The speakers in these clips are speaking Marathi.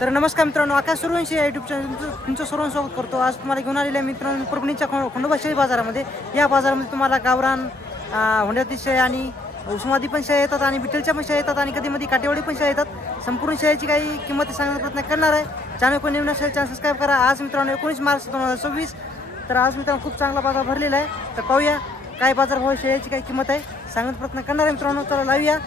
तर नमस्कार मित्रांनो, आकाश सूर्यवंशी या यूट्यूब चॅनल तुमचं सर्वांचं स्वागत करतो. आज तुम्हाला घेऊन आलेल्या मित्रांनो परभणीच्या खंडोबा शेळी बाजारामध्ये. या बाजारामध्ये तुम्हाला गावरान होंड्यातील शेळ्या आणि उस्मादी पण शेळ्या येतात आणि विठ्ठलच्या पण शेळ्या येतात आणि कधीमध्ये काटेवाडी पण शेळ्या येतात. संपूर्ण शेळ्याची काही किंमत सांगण्याचा प्रयत्न करणार आहे. चॅनल कोणी नवीन असेल चॅनल सबस्क्राईब करा. आज मित्रांनो 19 मार्च 2026. तर आज मित्रांनो खूप चांगला बाजार भरलेला आहे. तर पाहूया काय बाजारभाव शेळ्याची काय किंमत आहे सांगण्याचा प्रयत्न करणार आहे मित्रांनो. तर लावूया.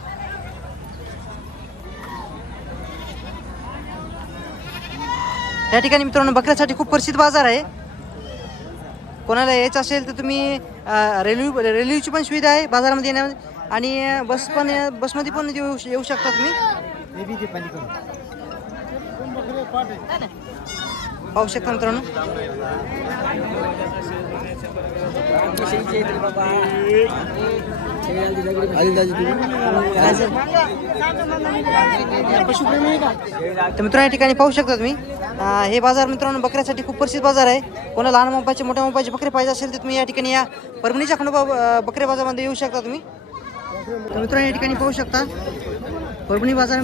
या ठिकाणी मित्रांनो बकऱ्यासाठी खूप प्रसिद्ध बाजार आहे. कोणाला यायचं असेल तर तुम्ही रेल्वेची पण सुविधा आहे बाजारामध्ये येण्यामध्ये आणि बसमध्ये पण येऊ शकता तुम्ही. पाहू शकता मित्रांनो. तर मित्रांनो या ठिकाणी पाहू शकता तुम्ही हे बाजार मित्रांनो बकऱ्यासाठी खूप प्रसिद्ध बाजार आहे. कोणाला लहान मोबाईलचे मोठ्या मोबाईलचे बकरे पाहिजे असेल तर तुम्ही या ठिकाणी या परभणीच्या खंडोबा बकरे बाजारामध्ये येऊ शकता तुम्ही. तर मित्रांनो या ठिकाणी पाहू शकता परभणी बाजार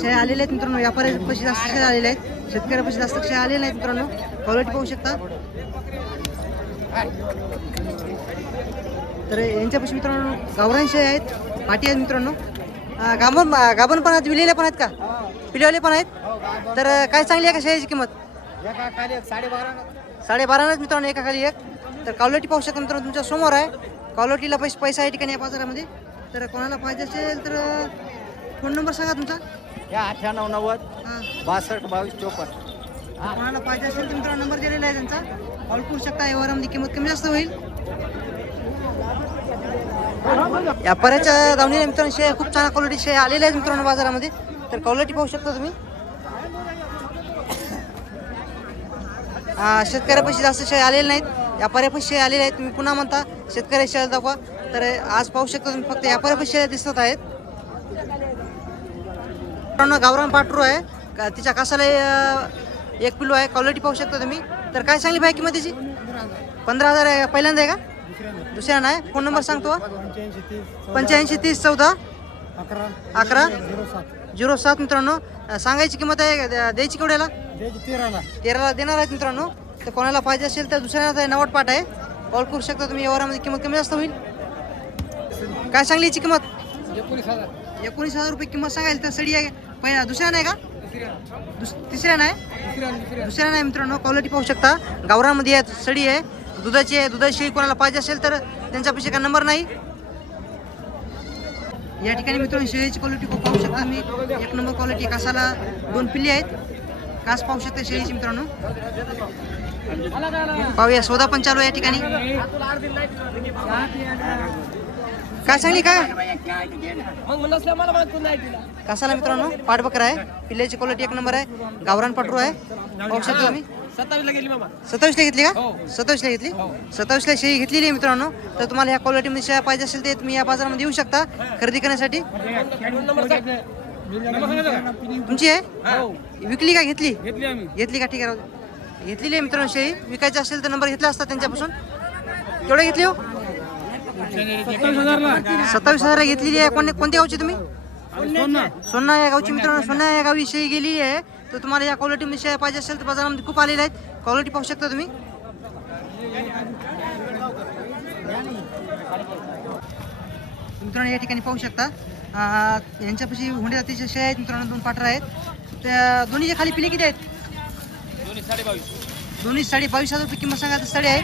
शेळ्या आलेले आहेत मित्रांनो. व्यापाऱ्यापाशी जास्त शेळ्या आलेल्या आहेत, शेतकऱ्यापाशी जास्त शेळ्या आलेल्या आहेत मित्रांनो. क्वालिटी पाहू शकता. तर यांच्यापाशी मित्रांनो गावरान शेळ्या आहेत, पाटी आहेत मित्रांनो. गाभण पण आहेत, विलेले पण आहेत का, पिलेवाले पण आहेत. तर काय चांगली आहे का शेळ्याची किंमत? 12.5 मित्रांनो एका खाली एक. तर क्वालिटी पाहू शकता मित्रांनो तुमच्या समोर आहे. क्वालिटीला पैसा आहे ठिकाणी या बाजारामध्ये. तर कोणाला पाहिजे असेल तर फोन नंबर सांगा तुमचा. 9890 62 22 54. कोणाला पाहिजे असेल तर मित्रांनो नंबर दिलेला आहे त्यांचा. कॉल करू शकता. या वारामध्ये किंमत कमी जास्त होईल. व्यापाऱ्याच्या दावणीला मित्रांनो शेळ्या खूप छान क्वालिटी शेळ्या आलेल्या आहेत मित्रांनो बाजारामध्ये. तर क्वालिटी पाहू शकता तुम्ही. शेतकऱ्यापाशी जास्त शेळ्या आलेल्या नाहीत, व्यापाऱ्यापाशी शेळ्या आलेल्या आहेत. तुम्ही पुन्हा म्हणता शेतकऱ्या शेळ्या दाखवा. तर आज पाहू शकता तुम्ही फक्त व्यापाऱ्यापाशी शेळ्या दिसत आहेत मित्रांनो. गावरान पाटरू आहे, तिच्या कासाला एक पिल्लू आहे. क्वालिटी पाहू शकता तुम्ही. तर काय सांगली भाई किंमत त्याची? 15,000 आहे. पहिल्यांदा आहे का दुसऱ्या नाही? फोन नंबर सांगतो. 85 30 14 11 07 मित्रांनो. सांगायची किंमत आहे, द्यायची केवढ्याला? 13ला देणार आहेत मित्रांनो. तर कोणाला पाहिजे असेल तर दुसऱ्या नवट पाठ आहे, कॉल करू शकता तुम्ही. व्यवहारामध्ये किंमत कमी जास्त होईल. काय सांगली याची किंमत? 19,000 रुपये किंमत सांगायला. तर सडी आहे पहिला, दुसऱ्या नाही का? तिसऱ्या नाही मित्रांनो. क्वालिटी पाहू शकता. गावरामध्ये सडी आहे, दुधाची आहे. दुधाची शेळी कोणाला पाहिजे असेल तर त्यांच्यापाशी काय नंबर नाही. या ठिकाणी मित्रांनो शेळीची क्वालिटी पाहू शकता तुम्ही. एक नंबर क्वालिटी. कासाला 2 पिल्ली आहेत. कास पाहू शकता शेळीची मित्रांनो. पाहूया. सौदा पण चालू आहे या ठिकाणी. काय सांगली काय कासाला मित्रांनो? पाठबकरा आहे. पिल्ल्याची क्वालिटी एक नंबर आहे. गावरान पाटरू आहे. पाहू शकता तुम्ही. 27ला घेतली का? 27ला घेतली. 27ला शेळी घेतलेली आहे मित्रांनो. तर तुम्हाला या क्वालिटीमध्ये शेळ्या पाहिजे असेल तर तुम्ही या बाजारामध्ये येऊ शकता खरेदी करण्यासाठी. तुमची आहे? विकली का घेतली? घेतली का? ठीक आहे. घेतलेली आहे मित्रांनो शेळी. विकायची असेल तर नंबर घेतला असता त्यांच्यापासून. केवढे घेतली हो? 27,000 घेतलेली आहे. कोणत्या गावची तुम्ही? सोन्ना या गावची मित्रांनो. सोन्ना या गावी शेळी गेलेली आहे. तर तुम्हाला या क्वालिटीमध्ये शेळ्या पाहिजे असेल तर बाजारामध्ये खूप आलेल्या आहेत. क्वालिटी पाहू शकता तुम्ही. मित्रांनो या ठिकाणी पाहू शकता यांच्यापाशी हुंडे जातीच्या शेळ्या आहेत मित्रांनो. 2 पाठरा आहेत. त्या दोन्हीच्या खाली पिले किती आहेत? दोन्ही 22,500 रुपये किंमत सांगायचं साडी आहे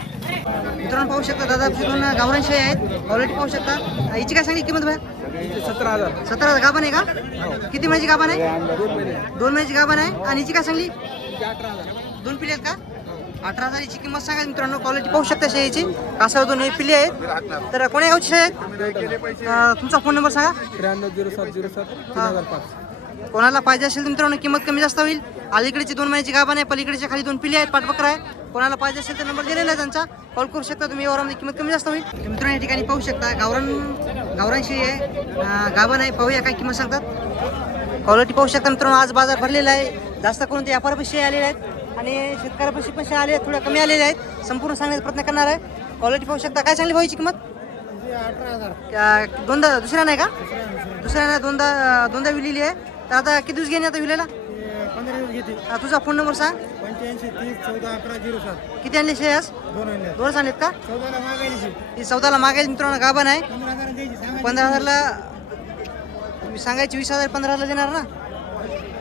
मित्रांनो. पाहू शकता दादापाशी 2 गावरान शेळ्या आहेत. क्वालिटी पाहू शकता. हिची काय सांगली किंमत भाई? 17,000. गाभण आहे का? किती महिन्याची गाभण आहे? 2 महिन्याची गाभण आहे. आणि हिची काय सांगली? 2 पिले आहेत का? 18,000 हिची किंमत सांगा मित्रांनो. क्वालिटी पाहू शकता शेळीची. कासावर 2 पिले आहेत. तर कोण्या गावची आहेत? तुमचा फोन नंबर सांगा. 930707 कोणाला पाहिजे असेल तर मित्रांनो किंमत कमी जास्त होईल. अलीकडची 2 महिन्याची गाभण आहे, पलीकडच्या खाली 2 पिले आहेत, पाठबकरा आहे. कोणाला पाहिजे असेल तर नंबर दिलेला आहे त्यांचा, कॉल करू शकता तुम्ही. व्यवहारामध्ये किंमत कमी जास्त होईल. तर मित्रांनो या ठिकाणी पाहू शकता गावरान शेळी आहे, गाभण आहे. पाहूया काय किंमत सांगतात. क्वालिटी पाहू शकता मित्रांनो. आज बाजार भरलेला आहे. जास्त करून ते व्यापारापाशी आलेले आहेत आणि शेतकऱ्यापाशी पण आले आहेत, थोड्या कमी आलेल्या आहेत. संपूर्ण सांगण्याचा प्रयत्न करणार आहे. क्वालिटी पाहू शकता. काय सांगली भाऊची किंमत? 2दा दुसऱ्या नाही का? दुसऱ्या नाही, दोनदा विलेली आहे. तर आता किती दिवस घेणे आता विलेला? 15 घेते हा, तुझा फोन नंबर सांग. 85 30 14 11 07. किती आणले शेळ्यास? 2 आणल्या. 2 आणलेत का? 14 ला मागायची. ही 14ला मागायची मित्रांनो, गाभण आहे. 15,000 द्यायची सांगायची. 15,000ला तुम्ही सांगायची, 20,000 15,000ला देणार ना.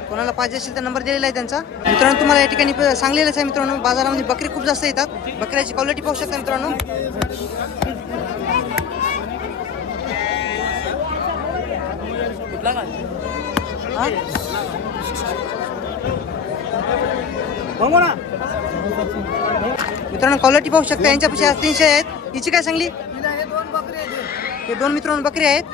कोणाला पाहिजे असेल तर नंबर दिलेला आहे त्यांचा. मित्रांनो तुम्हाला या ठिकाणी सांगलेलंच आहे मित्रांनो, बाजारामध्ये बकरी खूप जास्त येतात. बकऱ्याची क्वालिटी पाहू शकता मित्रांनो. हा? मित्रांनो क्वालिटी पाहू शकता. यांच्यापाशी आज 300 आहेत. हिची काय सांगली? तिला हे 2 बकरे आहेत. हे 2 मित्रांनो बकरी आहेत.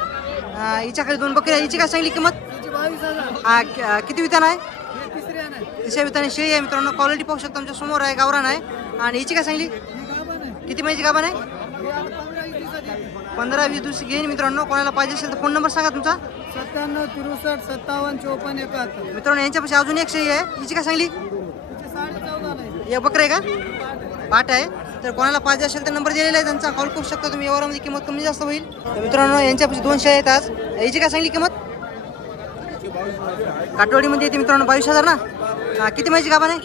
हिच्याकडे 2 बकरी आहेत. हिची काय सांगली किंमत? तिची 22,000. किती वितान आहे? हे तिसरी आहे. तिसऱ्या विताने शेळी आहे मित्रांनो. क्वालिटी पाहू शकता तुमच्या समोर आहे, गावरान आहे. आणि हिची काय सांगली? ही गाभण आहे. किती महिन्याची गाभण आहे? हे आता 15-20 दिवसाची आहे. 15-20 दिवस घेईन मित्रांनो. कोणाला पाहिजे असेल तर फोन नंबर सांगा तुमचा. 97 63 57 54 71. मित्रांनो यांच्यापाशी अजून एक शेळी आहे. हिची काय सांगली? तिचे 14.5 नाही. एक बकरं आहे का? पाट आहे. तर कोणाला पाहिजे असेल तर नंबर दिलेला आहे त्यांचा, कॉल करू शकता तुम्ही. व्यवहारामध्ये किंमत कमी जास्त होईल. तर मित्रांनो यांच्यापाशी 2 शेळ्या आहेत आज. हिची काय सांगली किंमत? काटवाडीमध्ये येते मित्रांनो, 22,000 ना. किती महिन्याची गाभण आहे?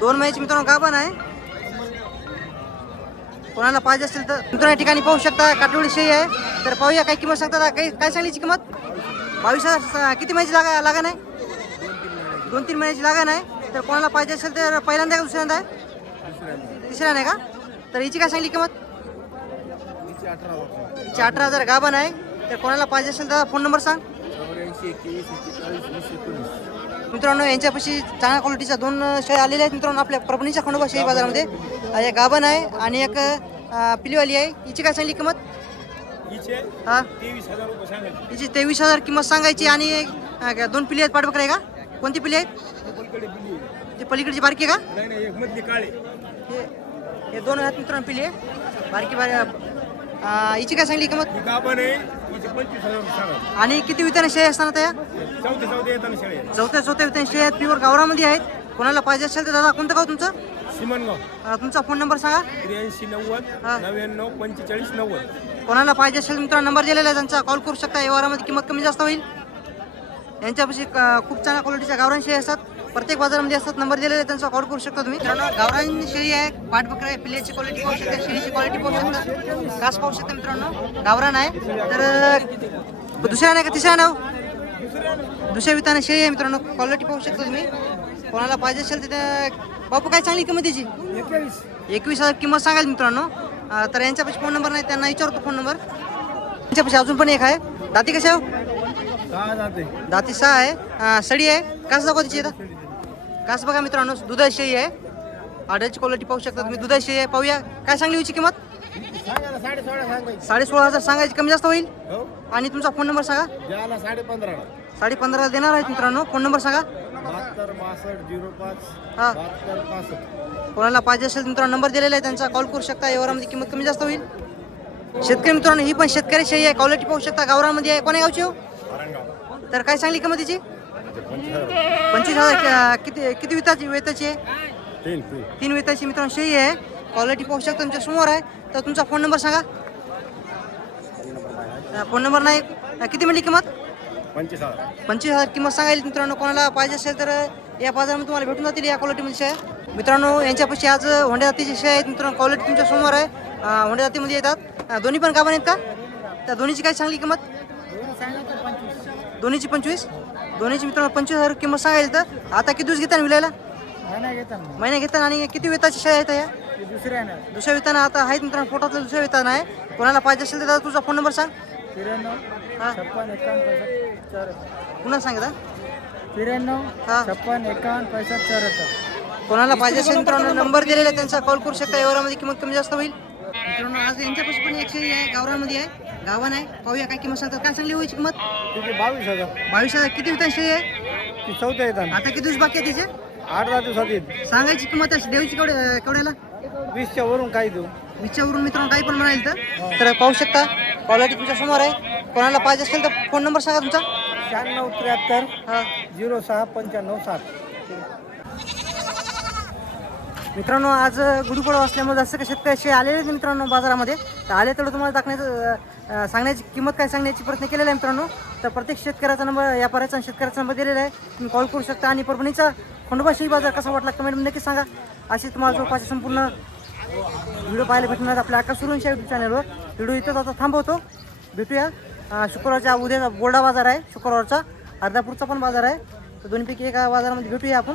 2 महिन्याची मित्रांनो गाभण आहे. कोणाला पाहिजे असेल तर मित्रांनो या ठिकाणी पाहू शकता, काटवडी शेळी आहे. तर पाहूया काय किंमत सांगतात. काय सांगलीची किंमत? 22,000. किती महिन्याची लागण आहे? 2-3 महिन्याची लागण आहे. तर कोणाला पाहिजे असेल तर पहिल्यांदा का दुसऱ्यांदा आहे? तिसऱ्या नाही का? तर हिची काय सांगली किंमत? हिची 18,000 गाभण आहे. तर कोणाला पाहिजे असेल तर फोन नंबर सांग. मित्रांनो यांच्यापाशी चांगल्या क्वालिटीच्या 2 शेळ्या आलेल्या आहेत मित्रांनो, आपल्या परभणीच्या खंडोबा शेळी बाजारामध्ये. एक गाभण आहे आणि एक पिलीवाली आहे. हिची काय सांगली किंमत? हा, 23,000 हिची 23,000 किंमत सांगायची. आणि 2 पिली आहेत, पाठबकरे आहे का? कोणती पिली आहेत? ते पलीकडची बारकी आहे का? नाही एक मधली काळे. हे 2 आहेत मित्रांनो पिली आहे, बारकी हिची काय सांगली किंमत? गाभण आहे. हिचे 25,000 सांगा. आणि किती विताने शेळी असताना त्या? चौथे येताना शेळी. चौथ्या विताने शेळी आहेत. प्युअर गावरामध्ये आहेत. कोणाला पाहिजे असेल तर दादा कोणतं गाव तुमचं? सिमनगाव. तुमचा फोन नंबर सांगा. 83 90 हा. 99 45 90. कोणाला पाहिजे असेल मित्रांनो नंबर दिलेला आहे त्यांचा, कॉल करू शकता. व्यवहारामध्ये किंमत कमी जास्त होईल. यांच्यापाशी खूप चांगल्या क्वालिटीच्या गावरान शेळी असतात, प्रत्येक बाजारामध्ये असतात. नंबर दिलेला आहे त्यांचा, कॉल करू शकता तुम्ही. मित्रांनो गावरान शेळी आहे, पाठबकरा आहे. पिल्ल्याची क्वालिटी पाहू शकता, शेळीची क्वालिटी पाहू शकता, कास पाहू शकता मित्रांनो. गावरान आहे. तर दुसऱ्या नाही का तिसऱ्या नाव? दुसऱ्या विताने शेळी आहे मित्रांनो. क्वालिटी पाहू शकता तुम्ही. कोणाला पाहिजे असेल तर बापू काय चांगली किंमत त्याची? 21,000 किंमत सांगाल मित्रांनो. तर यांच्यापाशी फोन नंबर नाही, त्यांना विचारतो फोन नंबर. यांच्यापाशी अजून पण एक आहे. दाती कशा आहे? दाती 6 आहे. सडी आहे. कास दाखवा तिची आता. कास बघा मित्रांनो, दुधाची शेळी आहे. आड्याची क्वालिटी पाहू शकता तुम्ही. दुधाची शेळी आहे. पाहूया काय सांगली होची किंमत? 16,500 सांगायची, कमी जास्त होईल. आणि तुमचा फोन नंबर सांगा. 15,500 देणार आहेत मित्रांनो. फोन नंबर सांगा. 72 हा, 62 कोणाला पाहिजे असेल मित्रांनो नंबर दिलेला आहे त्यांचा, कॉल करू शकता. व्यवहारामध्ये किंमत कमी जास्त होईल. शेतकरी मित्रांनो ही पण शेतकरी शेळी आहे. क्वालिटी पाहू शकता. गावरामध्ये आहे. कोण्या गावची हो? तर काय सांगली किंमत तिची? 25,000. किती वेताची आहे? 3 वेताची मित्रांनो शेळी आहे. क्वालिटी पाहू शकता तुमच्या समोर आहे. तर तुमचा फोन नंबर सांगा. फोन नंबर नाही. किती मिळली किंमत? 25,000 किंमत सांगायला मित्रांनो. कोणाला पाहिजे असेल तर या बाजारामध्ये तुम्हाला भेटून जातील या क्वालिटीमध्ये शेळ्या. मित्रांनो यांच्यापाशी आज होंड्या जातीची शेळ्या आहेत मित्रांनो. क्वालिटी तुमच्या समोर आहे. होंड्या जातीमध्ये येतात. दोन्ही पण गाभण आहेत का? त्या दोन्हीची काय सांगली किंमत? दोन्हीची 25. दोन्हीची मित्रांनो 25,000 किंमत सांगायला. तर आता किती दिवस घेता विलायला? महिना घेताना. आणि किती वेताची शेळ्या आहेत या? दुसऱ्या वेताना आता आहेत मित्रांनो. पोटातलं दुसऱ्या वेताना आहे. कोणाला पाहिजे असेल तर दादा तुझा फोन नंबर सांग. 93 हा, 56 51 65 पुन्हा सांगा. 93 हा, 56 51 65 74. कोणाला पाहिजे असेल मित्रांनो नंबर दिलेला आहे त्यांचा, कॉल करू शकता. व्यवहारामध्ये किंमत कमी जास्त होईल. मित्रांनो आज यांच्यापाशी पण एक शेळी आहे, गावरामध्ये आहे. गावान आहे. पाहूया काय किंमत सांगतात. काय सांगली होईची किंमत? 22,000. 22,000. किती वितान शेळी आहे? ती चौथ्या येतात. आता किती दिवस बाकी आहे तिचे? 8-10 दिवसात येईल. सांगायची किंमत अशी देऊची केवढ्याला? 20च्या वरून काही देऊ. विचारून मित्रांनो काही पण म्हणाल तर पाहू शकता. क्वालिटी तुमच्या समोर आहे. कोणाला पाहिजे असेल तर फोन नंबर सांगा तुमचा. 96 73 हा, 06 95 7. मित्रांनो आज गुढीपाडवा असल्यामुळे जास्त काही शेतकरी असे आलेले आहेत मित्रांनो बाजारामध्ये. तर आले तेवढं तुम्हाला दाखवण्याचं सांगण्याची किंमत काय सांगण्याची प्रयत्न केलेला आहे मित्रांनो. तर प्रत्येक शेतकऱ्याचा नंबर व्यापाऱ्याचा आणि शेतकऱ्याचा नंबर दिलेला आहे, तुम्ही कॉल करू शकता. आणि परभणीचा खंडोबा शेळी बाजार कसा वाटला कमेंटमध्ये नक्की सांगा. अशी तुम्हाला जवळपास संपूर्ण व्हिडिओ पाहायला भेटणार आपल्या आकाश सुरूंच्या यूट्यूब चॅनलवर. व्हिडिओ इथंच आता थांबवतो, भेटूया शुक्रवारच्या उद्या बोर्डा बाजार आहे, शुक्रवारचा अर्धापूरचा पण बाजार आहे. तर दोन्हीपैकी एका बाजारामध्ये भेटूया आपण.